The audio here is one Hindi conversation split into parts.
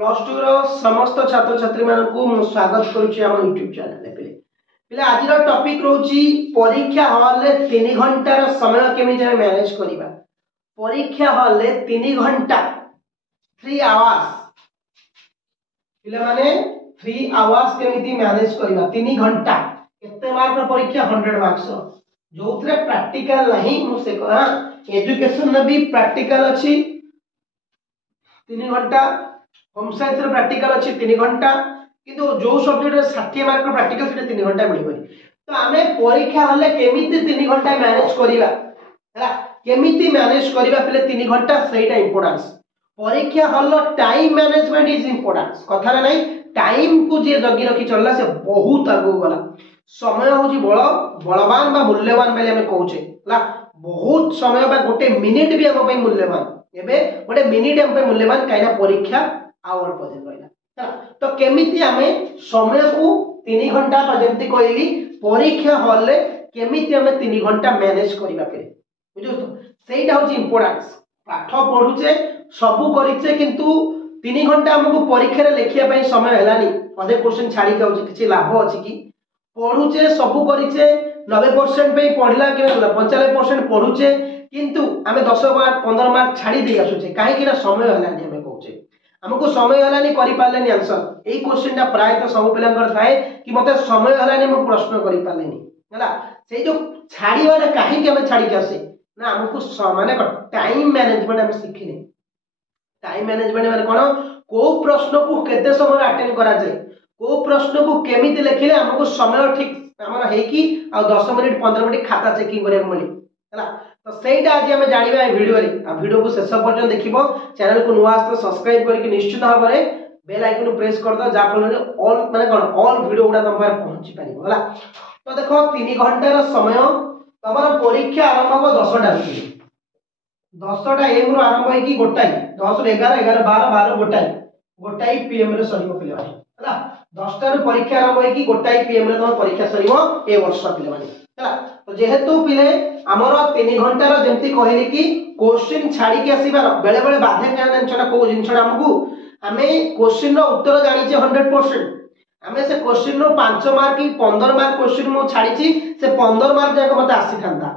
प्लस टू रो समस्त छात्र छात्री मानकु मु स्वागत करूची हम यूट्यूब चैनल पे। पिला आज रो टॉपिक रोची परीक्षा हॉल ले 3 घंटा रो समय केमि जे मैनेज करिबा। परीक्षा हॉल ले 3 घंटा 3 आवर्स पिला माने 3 आवर्स केमिति मैनेज करिबा। 3 घंटा केते मार्क रो परीक्षा 100 मार्क्स जोथरे प्रैक्टिकल नहीं मु से कहा एजुकेशन में भी प्रैक्टिकल अछि 3 घंटा होम साइंस रे प्रैक्टिकल अछि 3 घंटा किंतु जो सब्जेक्ट रे 60 मार्क रो प्रैक्टिकल से 3 घंटा मिलबो। तो हमें परीक्षा हले केमिति 3 घंटा मैनेज करिबा हला केमिति मैनेज करिबा पहले 3 घंटा सेटा इंपोर्टेंस। परीक्षा हल टाइम मैनेजमेंट इज इंपोर्टेंस कथा रे नहीं टाइम को जे जगी रखी चलला से बहुत आगु गला। समय होची बलवान बा मूल्यवान बेले हमें कहूचे हला बहुत समय बा गोटे मिनिट भी हम पे मूल्यवान एबे गोटे मिनिट हम पे मूल्यवान काइना परीक्षा आवर पदे रहला। तो केमिति हमें समय को 3 घंटा जेमति कहली परीक्षा हॉल ले केमिति हमें 3 घंटा मैनेज करिबा पे बुझो तो सेटा होची इंपोर्टेंस। पाठ पढुचे सब करिचे किंतु 3 घंटा हमको परीक्षा रे लेखिया पई समय हेलानी अधे क्वेश्चन छाडी जाउचे किछि लाभ अछि कि पढुचे सब करिचे 90% पे पढला कि 95% पढुचे किंतु हमें 10 मार्क 15 मार्क छाडी दे आसुचे काहे कि ना समय हेलानी हमें कहूचे हमको समय हलानी करि पालेनी आंसर। एई क्वेश्चनटा प्राय तो सब पिलांकर थाए कि मते समय हलानी म प्रश्न करि पालेनी हला सेई जो छाडीवारे काहे कि हमें छाडी जासे ना हमको माने टाइम मैनेजमेंट हम सिखिने। टाइम मैनेजमेंट माने कोन को प्रश्न को केते समय अटेंड करा जाय को प्रश्न को केमिति लेखिले हमको समय ठीक हमर हे कि आ 10 मिनिट 15 मिनिट खाता चेकिंग करे मिली हला। तो सेटा आज हम जानिबा ए वीडियो रे आ वीडियो को शेष पर्यंत देखिबो चैनल को नुवा आस्ते सब्सक्राइब करके निश्चित भाबरे बेल आइकन प्रेस कर दो जा फल ऑल माने कोन ऑल वीडियो गुडा तुम पार पहुंची पारिबो हला। तो देखो 3 घंटा रो समय तमर परीक्षा आरंभ हो 10 टा रे 10 टा एम रो आरंभ है कि गोटाई 10 रे 11 11 12 12 गोटाई पीएम रे सरीबो पिले माने हला। 10 टा रो परीक्षा आरंभ है कि गोटाई पीएम रे तुम परीक्षा सरीबो ए वर्ष पिले माने हला। तो जेहेतु पिले हमर 3 घंटा रो जेंति कहली कि क्वेश्चन छाडी के आसीबा बेले बेले बाधे कान छडा को जिनछडा हमकु हमें क्वेश्चन रो उत्तर जानि छे 100% हमें से क्वेश्चन रो 5 मार्क की 15 मार्क क्वेश्चन मो छाडी छी से 15 मार्क जाक मते आसी थांदा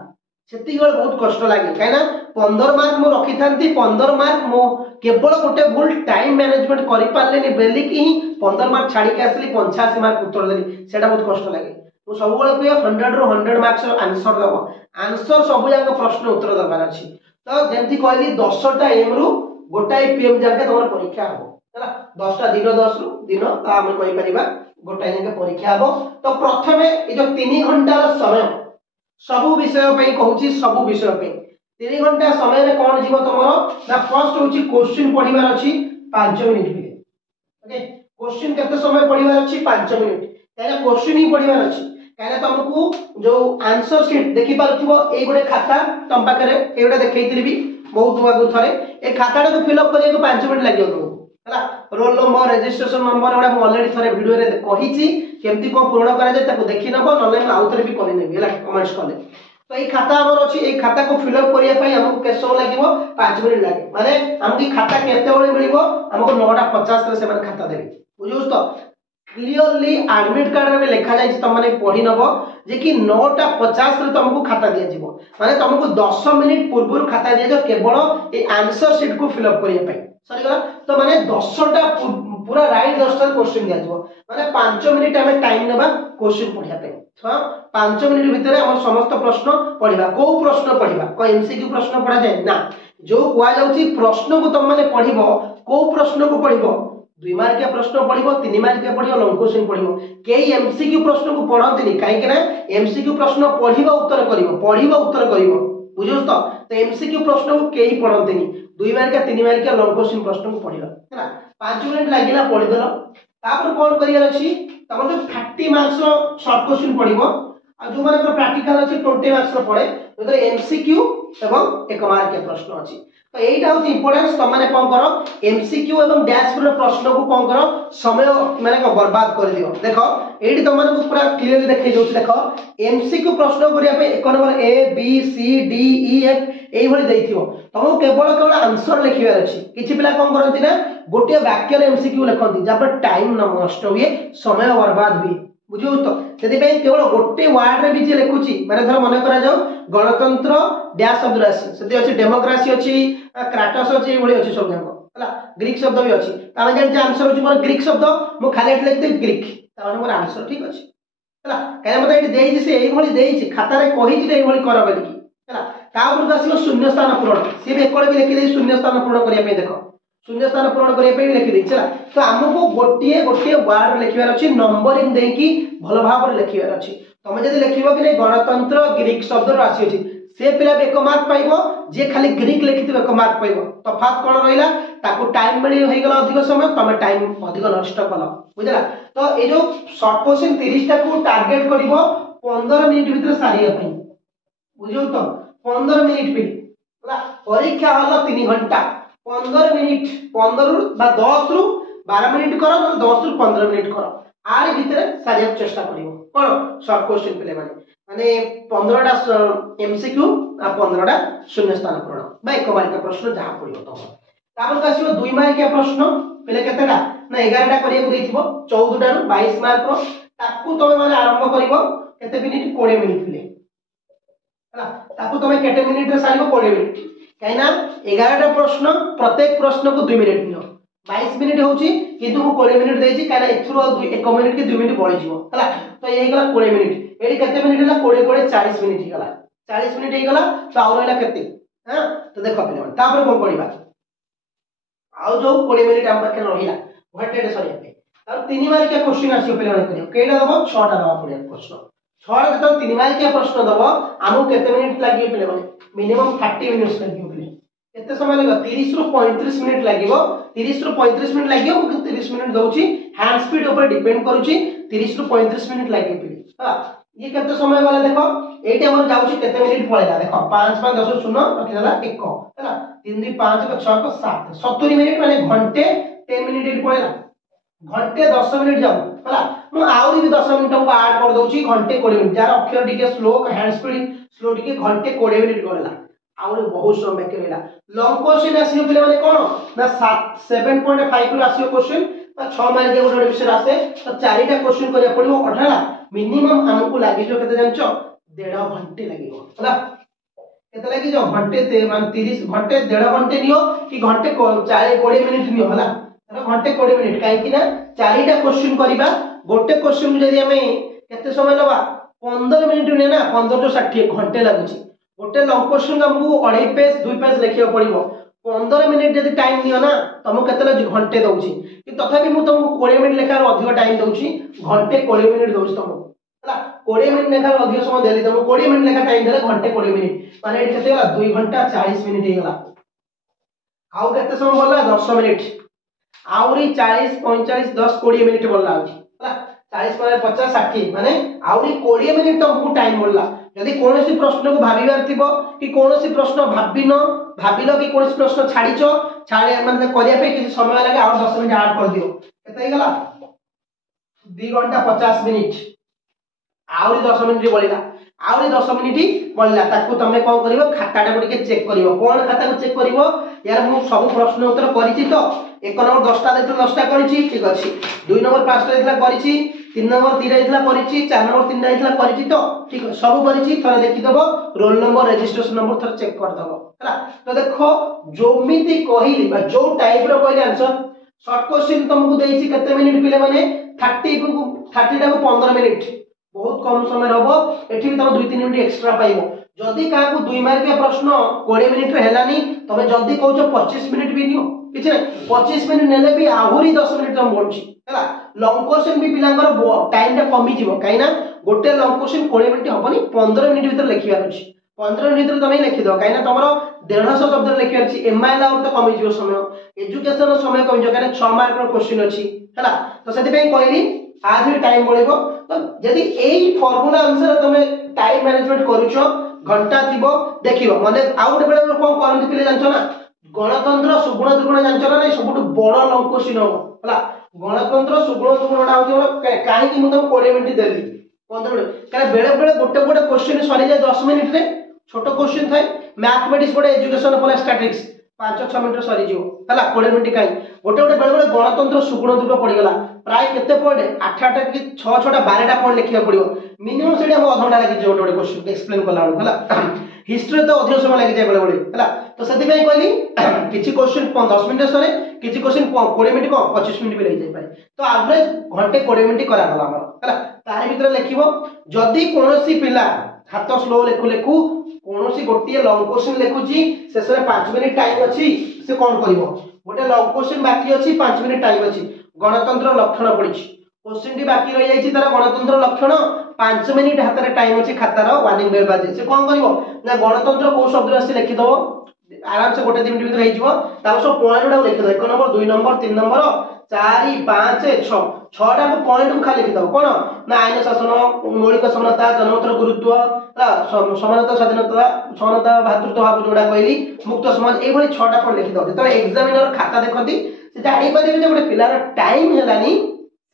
सेति गळ बहुत कष्ट लागे काइना 15 मार्क मो रखी थांती 15 मार्क मो केवल गोटे भूल टाइम मैनेजमेंट करि पारलेनी बेली कि 15 मार्क छाडी के आसली 85 मार्क उत्तर देली सेटा बहुत कष्ट लागे। तो सब बळे पे 100 रो 100 मार्क्स रो आंसर दबो आंसर सब जाक प्रश्न उत्तर दबार अछि। तो जेंति कहली 10 टा एम रु गोटाई पीएम जाके तमर परीक्षा हो हला 10 टा दिन 10 रु दिन ता हम कहि परिबा गोटाई जाके परीक्षा हो। तो प्रथमे ए जो 3 घंटा रो समय सब विषय पे कहूची सब विषय पे 3 घंटा समय रे कोन जीव तमरो ना फर्स्ट होची क्वेश्चन पढिबार अछि 5 मिनिट पे ओके क्वेश्चन केते समय पढिबार अछि 5 मिनिट काहे क्वेश्चन ही पढिबार अछि काहे तुमको जो आंसर शीट देखि पारथिबो ए गोटे खाता तम पाखरे एटा देखैतिली भी बहुत आगु थरे ए खाताटा को फिल अप करिया को 5 मिनिट लागियो हला। रोल नंबर रजिस्ट्रेशन नंबर एटा म ऑलरेडी थरे वीडियो रे कहिची केमती को पूर्ण करा जाय ताको देखि नबो नले आउथरे भी करि नेबी हला कमेंट्स कले। तो ए खाता हमर अछि ए खाता को फिल अप करिया पई हमको केते समय लागिवो 5 मिनिट लागे माने हमकी खाता केते बळे मिलिवो हमको 9:50 रे सेमान खाता देबे बुझुस। तो क्लियरली एडमिट कार्ड रे लिखा जाय त माने पढि नबो जे कि 9:50 रे तुमको खाता दिया जिवो माने तुमको 10 मिनिट पूर्व खाता दिया जो केवल ए आंसर शीट को फिल अप करिया पई सरी गला। तो माने 10 टा पूरा राइट 10 टा क्वेश्चन दिया जिवो माने 5 मिनिट हमें टाइम नेबा क्वेश्चन पढिया पई। तो 5 मिनिट भीतर हम समस्त प्रश्न पढिबा को प्रश्न पढिबा को एमसीक्यू प्रश्न पढा जाय ना जो कुआ जाउची प्रश्न को तुम माने पढिबो को प्रश्न को पढिबो 2 मार्किया प्रश्न पढिबो 3 मार्किया पढिबो लॉन्ग क्वेश्चन पढिबो केई एमसीक्यू प्रश्न को पढंतिनी काहे कि ना एमसीक्यू प्रश्न पढिबो उत्तर करिवो बुझुस। तो एमसीक्यू प्रश्न को केई पढंतिनी 2 मार्किया 3 मार्किया लॉन्ग क्वेश्चन प्रश्न को पढिबा हैला 5 मिनिट लागिला पढि देलो तापर कोन करियार अछि तमन जो 30 मार्क्स रो शॉर्ट क्वेश्चन पढिबो आ जो माने प्रैक्टिकल अछि 20 मार्क्स रो पढे तो एमसीक्यू एवं 1 मार्किया प्रश्न अछि। तो एटा होची इंपोर्टेंस त माने कोन करो एमसीक्यू एवं डैशबोर्ड प्रश्न को कोन करो समय माने को बर्बाद कर दियो। देखो एडी त माने को पूरा क्लियरली देखै जोछ देखो एमसीक्यू प्रश्न करिया पे 1 number A B C D E F এইভাবে ଦେଇଥିବ ତମକୁ କେବଳ କେବଳ ଆନ୍ସର ଲେଖିବାର ଅଛି କିଛି ପିଲା କଣ କରନ୍ତି ନା ଗୋଟିଏ ବାକ୍ୟରେ ଏମସିକ୍ୟୁ ଲେଖନ୍ତି ଯାହା ଟାଇମ ନଷ୍ଟ ହୁଏ ସମୟ बर्बाद हुए बुझो तो से केवल गोटे वार्ड रे भी जे लिखुची माने धर मन करा जाऊ गणतंत्र डैश शब्द राशि से अछि डेमोक्रेसी अछि क्राटस अछि एभଳି अछि सब जाको हला ग्रीक शब्द भी अछि तामे जान आंसर अछि मोर ग्रीक शब्द मो खाली लिख दे ग्रीक तामे मोर आंसर ठीक अछि हला काहे मते एठी देई से एभଳି देई छी खाता रे कहि छी एभଳି कर बोली हला ता ऊपर आसीलो शून्य स्थान पूरण सी भी एकड़ भी लिखि दे शून्य स्थान पूरण करिया पे देखो शून्य स्थान पूरण करिया पे लिखि दे चला तो हमको गोटिए गोटिए वर्ड लिखिबार अछि नंबरिंग देई की भलो भाव रे लिखिबार अछि तमे जदी लिखिबो कि गणतंत्र ग्रीक शब्द राशि अछि से पिला एक मार्क पाइबो जे खाली ग्रीक लिखिथिबो एक मार्क पाइबो तफात कोन रहिला ताको टाइम मिली होई गेला अधिक समय तमे टाइम अधिक नष्ट कलो बुझला तो ए जो शॉर्ट क्वेश्चन 30 टा को टारगेट करिवो 15 मिनिट भीतर सारिया पई बुझौ तो 15 मिनिट पे होला परीक्षा हलो 3 घंटा 15 मिनिट 15 रु बा 10 रु 12 मिनिट करो 10 रु 15 मिनिट करो आर भीतर सारिया चेष्टा करिवो कोन शॉर्ट क्वेश्चन पिले माने 15 टा एमसीक्यू आ 15 टा शून्य स्थान पूर्ण बा एक मार्क प्रश्न जहा पड़ियो तो तापर कासियो 2 मार्क प्रश्न पिले केतेटा ना 11 टा करिया देथिबो 14 टा रु 22 मार्क रो ताकू तमे माने आरंभ करिवो केते मिनिट 20 मिनिट पिले हला ताकू तमे केते मिनिट रे सारिवो 20 मिनिट काइना 11 टा प्रश्न प्रत्येक प्रश्न को 2 मिनिट नियो 22 मिनिट होची किंतु मु 20 मिनिट देछि काना एथुरो 1 मिनिट के 2 मिनिट बढ़ी जिवो हला तो ये गला 20 मिनिट एडी केते मिनिट हला 20 20 40 मिनिट ही गला 40 मिनिट ही गला तो आउर हला केते हां तो देखो पिले तापर कोन पढिबा आउ जो 20 मिनिट हम पाखे रहिला घंटे सरिया पे अब 3 मार्क के क्वेश्चन आसियो पिले करियो केडा दबो 6 टा दबा पड़िया प्रश्न 6 टा तो 3 मार्क के प्रश्न दबो हमु केते मिनिट लागियो पिले माने मिनिमम 30 मिनिट्स लागियो पिले केते समय लागो 30 रु 35 मिनिट लागिवो 30 रु 35 मिनिट लागियो मु 30 मिनिट दउची हैंड स्पीड ऊपर डिपेंड करूची 30 रु 35 मिनिट लागियो पिले हां ये केते समय वाला देखो एटी हमर जाउची केते मिनिट पळेला देखो 5 5 10 0 रखिला 1 हैला 3 2 5 को 6 को 7 70 मिनिट माने घंटे 10 मिनिट एटी पळेला घंटे 10 मिनिट जाऊ हैला मु आउरी भी 10 मिनिट को ऐड कर दउची घंटे 20 मिनिट जार अक्षर टिके स्लो हैंड स्पीड स्लो टिके घंटे 20 मिनिट करला आउरी बहुत समय के रहला लॉन्ग क्वेश्चन आसीयो पिले माने कोन ना 7.5 को आसीयो क्वेश्चन 6 मार्क के गोटे विषय आसे तो 4 टा क्वेश्चन करिया पड़िबो अठाला मिनिमम हमको लागि जो केते जानचो 1.5 घंटे लागिवो हला केते लागि जो घंटे मान 30 घंटे 1.5 घंटे नियो कि घंटे 40 20 मिनिट नियो हला घंटे 20 मिनिट काहे कि ना 4 टा क्वेश्चन करिबा गोटे क्वेश्चन जदी हमें केते समय लबा 15 मिनिट ने ना 15 to 60 घंटे लागुची गोटे लॉन्ग क्वेश्चन हमको 2.5 पेज 2 पेज लिखियो पड़िबो 15 मिनिट जदी टाइम नियो ना तुम केते घंटे दउची कि तथापि मु तुमको 20 मिनिट लेखार अधिक टाइम दउची घंटे 20 मिनिट दउची तुमको हला 20 मिनिट लेखार अधिक समय देली तुमको 20 मिनिट लेखा टाइम देले घंटे 20 मिनिट माने एठी केते होला 2 घंटा 40 मिनिट हे गला आउ केते समय बोलला 10 मिनिट आउरी 40 45 10 20 मिनिट बोलला हला 40 50 60 माने आउरी 20 मिनिट तुमको टाइम बोलला यदि कोनोसी प्रश्न को भाबिबार थिबो कि कोनोसी प्रश्न भाबिलो कि कोनोसी प्रश्न छाडीचो छाडे माने करिया पे किछि समय लागे और 10 मिनिट ऐड कर दियो केते गला 2 घंटा 50 मिनिट आउरी 10 मिनिट बोलिला आउरी 10 मिनिट बोलिला ताकू तमे कोन करिवो खाताटा को टिके चेक करिवो कोन खाता को चेक करिवो यार मु सब प्रश्न उत्तर करिछि तो 1 नंबर 10 टा देथिला 10 टा करिछि ठीक अछि 2 नंबर 5 टा देथिला करिछि 3 नंबर 3 देथिला करिछि 4 नंबर 3 देथिला करिछि तो ठीक सब करिछि थरे देखि दबो रोल नंबर रजिस्ट्रेशन नंबर थरे चेक कर दबो हला तो देखो जोमिति कहिली बा जो टाइप रो कहले आंसर शॉर्ट क्वेश्चन तुमको देछि केते मिनिट पिले माने 30 टा को 15 मिनिट बहुत कम समय रहबो एठी भी तुम 2-3 मिनिट एक्स्ट्रा पाइबो जदी का को 2 मार्क के प्रश्न 20 मिनिट रे हेलानी तबे जदी कहउछो 25 मिनिट भी नियो किछ नै 25 मिनिट नेले भी आहुरी 10 मिनिट तुम बोलछि हला लॉन्ग क्वेश्चन भी पिलांगर टाइम टा कमी जिवो काइना गोटे लॉन्ग क्वेश्चन 20 मिनिट हबनी 15 मिनिट भीतर लिखिबार अछि 15 मिनिट तमे लिखि दो काइना तमरो 150 शब्द लिखिबार अछि एमआईएल आउट तो कमी जिवो समय एजुकेशन समय कमी जो काइना 6 मार्क रो क्वेश्चन अछि हला तो सेति पे कहली आज भी टाइम बोलिबो तो यदि एई फार्मूला अनुसार तमे टाइम मैनेजमेंट करूछो घंटा थिबो देखिबो माने आउट बेले कोन करंती पिले जानछो ना गणतंत्र सुगुण दुर्गुण जानछो ना सबटु बड़ लॉन्ग क्वेश्चन हो हला गणतंत्र सुगुण दुर्गुणटा होती काहे कि मु तुम 20 मिनिट देली 15 मिनिट काहे बेले बेले गोटे गोटे क्वेश्चन सरी जाय 10 मिनिट रे छोटो क्वेश्चन थाए मैथमेटिक्स गोटे एजुकेशन फॉर स्टैटिस्टिक्स 5-6 मिनट सरी जीव हला 20 मिनट काई गोटे गोटे बेले बेले गणतंत्र सुगुण दुर्ग पड़ीगला प्राय केते पॉइंट 8 कि 6 12 पॉइंट लिखिया पड़ियो मिनिमम सेठी हम आधा घंटा लागि गोटे गोटे क्वेश्चन एक्सप्लेन कला हला हिस्ट्री तो अधिक समय लागि जाय बेले बेले हला तो सेति पई कहली किछि क्वेश्चन 10 मिनट सरे किछि क्वेश्चन 20 मिनट को 25 मिनट भी लागि जाय पारे तो एवरेज घंटे 20 मिनट करा गला हमर हला तारि भितर लिखिबो जदी कोनोसी पिला हाथ स्लो लेखु लेखु कोनोसी गोटे लॉन्ग क्वेश्चन लेखुची शेष में 5 मिनिट टाइम अच्छी से कौन करिवो गोटे लॉन्ग क्वेश्चन बाकी अच्छी 5 मिनिट टाइम अच्छी गणतंत्र लक्षण पड़ी क्वेश्चन टी बाकी रही जाइए तार गणतंत्र लक्षण 5 मिनिट हाथ में टाइम अच्छी खातार वार्निंग बेल बाजे से कौन करिवो ना गणतंत्र को शब्द आसी लिखि दबो आराम से गोटे 2 मिनिट भीतर हे जिवो तार सब पॉइंट गुडा लिखि दो 1 नंबर 2 नंबर 3 नंबर 4 5 6 छटा को पॉइंट को खाली लिखि दो कोन ना आईन शासन मौलिक समानता जनमतर गुरुत्व समानता स्वाधीनता भातृत्व भाव जोड़ा कहली मुक्त समाज ए भली छटा पॉइंट लिखि दो जत एग्जामिनर खाता देखती से जानि परिबे जे गोटे पिलार टाइम हेलानी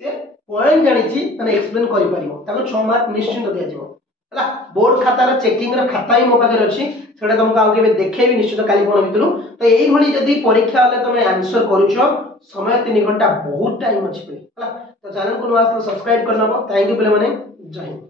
से पॉइंट जानिछि माने एक्सप्लेन करि परिबो ताको 6 मार्क निश्चित दिया जिवो हला बोर्ड खातार चेकिंग र खाता ही मो पाखे अछि सेटा तुमको आउ केबे देखेबी निश्चित काली कोन भितरु तो एई भली जदी परीक्षा हले तुम आंसर करूछो समय 3 घंटा बहुत टाइम अछि हला तो चैनल को नवा सब्सक्राइब करना थैंक यू पिले माने जय हिंद।